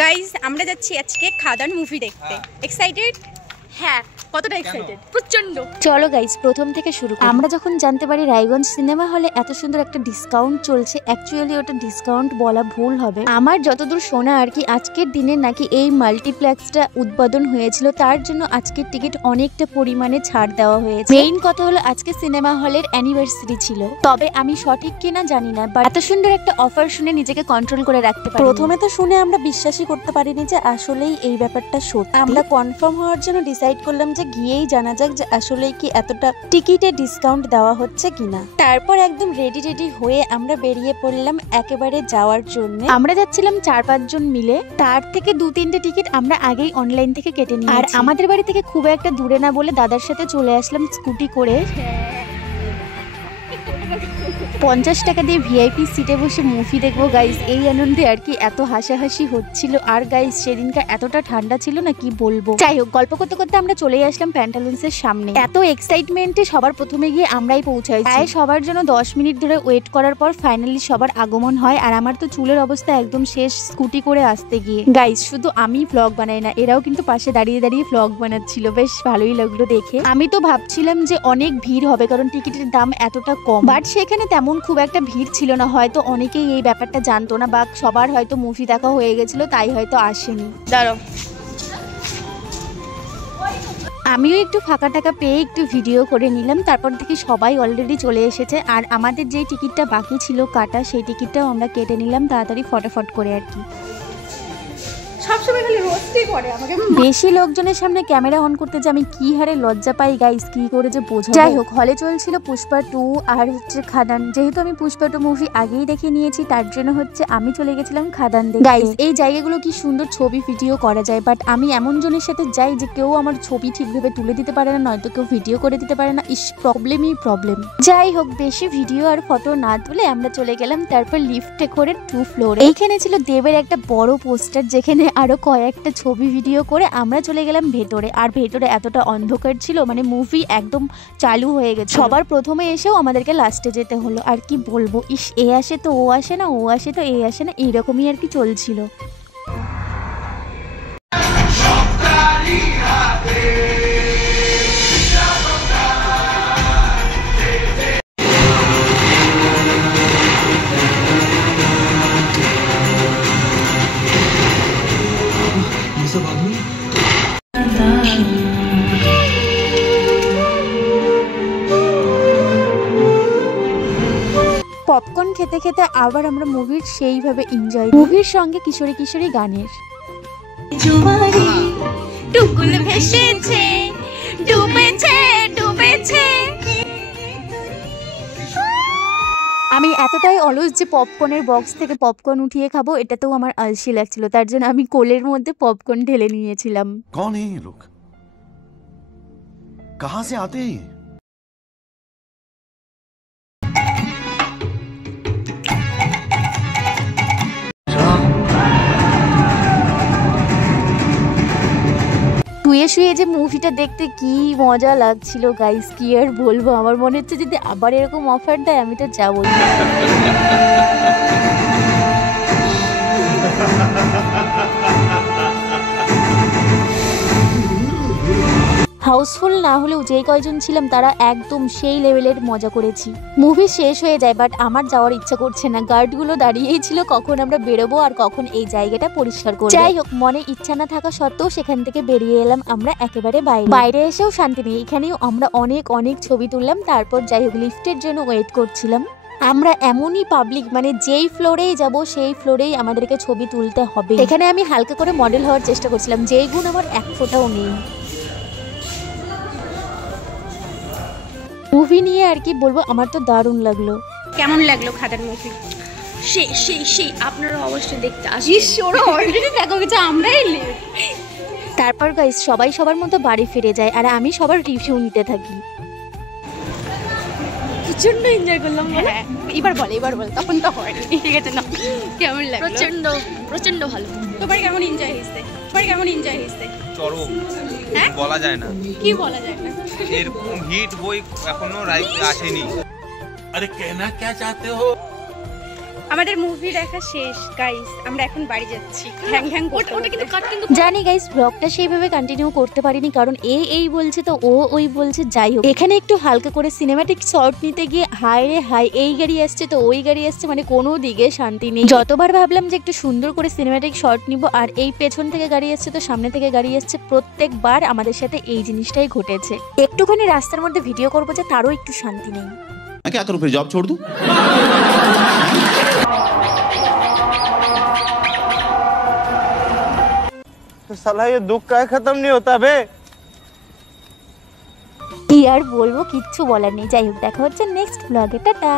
Guys আমরা যাচ্ছি আজকে খাদান মুভি দেখতে। এক্সাইটেড? হ্যাঁ, কতটা এক্সাইটেড? প্রচন্ড। চলো গাইস প্রথম থেকে শুরু করি। আমরা যখন জানতে পারি রায়গঞ্জ সিনেমা হলে এত সুন্দর একটা ডিসকাউন্ট চলছে, অ্যাকচুয়ালি ওটা ডিসকাউন্ট বলা ভুল হবে। আমার যতদূর শোনা আর কি আজকের দিনে নাকি এই মাল্টিপ্লেক্সটা উদ্বোধন হয়েছিল, তার জন্য আজকের টিকিট অনেকটা পরিমাণে ছাড় দেওয়া হয়েছে। মেইন কথা হলো আজকে সিনেমা হলের অ্যানিভার্সারি ছিল, তবে আমি সঠিক কিনা জানি না, বাট এত সুন্দর একটা অফার শুনে নিজেকে কন্ট্রোল করে রাখতে পারি। প্রথমে তো শুনে আমরা বিশ্বাসই করতে পারিনি যে আসলেই এই ব্যাপারটা সত্যি। আমরা কনফার্ম হওয়ার জন্য ডিসাইড করলাম যে গিয়েই জানা যাক যে আসলেই কি এতটা টিকিটে ডিসকাউন্ট দেওয়া হচ্ছে কিনা। তারপর একদম রেডি হয়ে আমরা বেরিয়ে পড়লাম একেবারে যাওয়ার জন্য। আমরা যাচ্ছিলাম 4-5 জন মিলে, তার থেকে 2-3টে টিকিট আমরা আগেই অনলাইন থেকে কেটে নিয়েছি। আর আমাদের বাড়ি থেকে খুব একটা দূরে না বলে দাদার সাথে চলে আসলাম স্কুটি করে। 50 টাকা দিয়ে ভিআইপি সিটে বসে মুভি দেখবো গাইস, এই আনন্দে আর কি এত হাসাহাসি হচ্ছিল। আর গাইস সেদিনকার এতটা ঠান্ডা ছিল না কি বলবো। যাই হোক, গল্প করতে করতে আমরা চলে আসলাম প্যান্টালুন্সের সামনে। এত এক্সাইটমেন্টে সবার প্রথমে গিয়ে আমরাই পৌঁছাই। তাই সবার জন্য 10 মিনিট ধরে ওয়েট করার পর ফাইনালি সবার আগমন হয়। আর আমার তো চুলের অবস্থা একদম শেষ স্কুটি করে আসতে গিয়ে। গাইস শুধু আমি ভ্লগ বানাই না, এরাও কিন্তু পাশে দাঁড়িয়ে দাঁড়িয়ে ভ্লগ বানাচ্ছিল, বেশ ভালোই লাগলো দেখে। আমি তো ভাবছিলাম যে অনেক ভিড় হবে কারণ টিকিটের দাম এতটা কম, বাট সেখানে তেমন খুব একটা ভিড় ছিল না। হয়তো অনেকেই এই ব্যাপারটা জানতো না, বা সবার হয়তো মুভি দেখা হয়ে গেছিল তাই হয়তো আসেনি। দাঁড়াও, আমিও একটু ফাঁকা টাকা পেয়ে একটু ভিডিও করে নিলাম। তারপর থেকে সবাই অলরেডি চলে এসেছে, আর আমাদের যে টিকিটটা বাকি ছিল কাটা, সেই টিকিটটাও আমরা কেটে নিলাম তাড়াতাড়ি ফটাফট করে আর কি। সবসময় খালি রোস্টই করে আমাকে। বেশি লোকজনের সামনে ক্যামেরা অন করতে যে আমি কি হারে লজ্জা পাই গাইস, কি করে যে বোঝাবো। যাই হোক, হলে চলছিল পুষ্পা 2 আর হচ্ছে খাদান। যেহেতু আমি পুষ্পা 2 মুভি আগেই দেখে নিয়েছি, তার জন্য হচ্ছে আমি চলে গেছিলাম খাদান দেখতে। গাইস এই জায়গাগুলো কি সুন্দর ছবি ভিডিও করা যায়, বাট আমি এমন জনের সাথে যাই যে কেউ আমার ছবি ঠিকভাবে তুলে দিতে পারে না, নয়তো কেউ ভিডিও করে দিতে পারে না। প্রবলেমই প্রবলেম। যাই হোক, বেশি ভিডিও আর ফটো না তুলে আমরা চলে গেলাম তারপর লিফটে করে 2 ফ্লোরে। এইখানে ছিল দেবের একটা বড় পোস্টার, যেখানে আরো কয়েকটা ছবি ভিডিও করে আমরা চলে গেলাম ভেতরে। আর ভেতরে এতটা অন্ধকার ছিল, মানে মুভি একদম চালু হয়ে গেছে। সবার প্রথমে এসেও আমাদেরকে লাস্টে যেতে হলো। আর কি বলবো, ইস এ আসে তো ও আসে না, ও আসে তো এ আসে না, এইরকমই আর কি চলছিল। পপকর্ন খেতে খেতে আবার আমরা মুভির সেইভাবে এনজয়, মুভির সঙ্গে কিশোরী কিশোরী গানের। আমি এতটাই অলস যে পপকর্নের বক্স থেকে পপকর্ন উঠিয়ে খাবো এটাতেও আমার আলসি লাগছিল, তার জন্য আমি কোলের মধ্যে পপকর্ন ঢেলে নিয়েছিলাম। कौन है ये लोग? कहां से आते हैं? শুয়ে শুয়ে যে মুভিটা দেখতে কি মজা লাগছিল গাইস, কি আর বলবো। আমার মনে হচ্ছে যদি আবার এরকম অফার দেয় আমি তো যাবোই। হাউসফুল না হলেও যে কয়জন ছিলাম তারা একদম সেই লেভেলের মজা করেছি। মুভি শেষ হয়ে যায়, বাট আমার যাওয়ার ইচ্ছা করছে না। গার্ডগুলো দাঁড়িয়েই ছিল কখন আমরা বেরোবো আর কখন এই জায়গাটা পরিষ্কার করবো। যাই হোক, মনে ইচ্ছা না থাকা সত্ত্বেও সেখান থেকে বেরিয়ে এলাম আমরা একেবারে বাইরে এসেও শান্তি নেই। এখানেও আমরা অনেক ছবি তুললাম। তারপর যাই হোক, লিফটের জন্য ওয়েট করছিলাম। আমরা এমনই পাবলিক, মানে যেই ফ্লোরেই যাব সেই ফ্লোরেই আমাদেরকে ছবি তুলতে হবে। এখানে আমি হালকা করে মডেল হওয়ার চেষ্টা করছিলাম, যেই গুণ আমার এক ফোঁটাও নেই। মুভি নিয়ে আর কি বলবো, আমার তো দারুণ লাগলো। কেমন লাগলো খাদান মুভি? সেই আপনারা অবশ্যই দেখতে আসবেন। অলরেডি দেখা গেছে আমরাই লেট। তারপর গাইস সবাই সবার মতো বাড়ি ফিরে যায়, আর আমি সবার রিভিউ নিতে থাকি। প্রচন্ড এনজয় করলাম। হ্যাঁ এবার বল, তখন তো হয়নি। ঠিক আছে না, কেমন লাগলো? প্রচন্ড ভালো। তোমার কেমন এনজয় হয়েছে? চরম, বলা যায় না। কি বলা যায় না? এরকম হিট বই এখনো আসেনি। अरे कहना क्या चाहते हो? আমাদের মুভি দেখা শেষ গাইস, আমরা এখন বাড়ি যাচ্ছি। হ্যাং হ্যাং করতে ওটা কিন্তু কাট কিন্তু জানি গাইস ব্লগটা সেইভাবে কন্টিনিউ করতে পারিনি, কারণ এই বলছে তো ও ওই বলছে। যাই হোক, এখানে একটু হালকা করে সিনেমাটিক শর্ট নিতে গিয়ে হায় রে হায়, এই গাড়ি আসছে তো ওই গাড়ি আসছে, মানে কোনো দিকে শান্তি নেই। যতবার ভাবলাম যে একটু সুন্দর করে সিনেমাটিক শর্ট নিব, আর এই পেছন থেকে গাড়ি আসছে তো সামনে থেকে গাড়ি আসছে, প্রত্যেকবার আমাদের সাথে এই জিনিসটাই ঘটেছে। একটুখানি রাস্তার মধ্যে ভিডিও করবো যে তারও একটু শান্তি নেই। मैं क्या करूं फिर, जॉब छोड़ दूं? तो साला ये दुख का खत्म नहीं होता बे। কি আর বলবো, কিচ্ছু বলার নেই। যাই হোক, দেখা হচ্ছে নেক্সট ব্লগে, টাটা।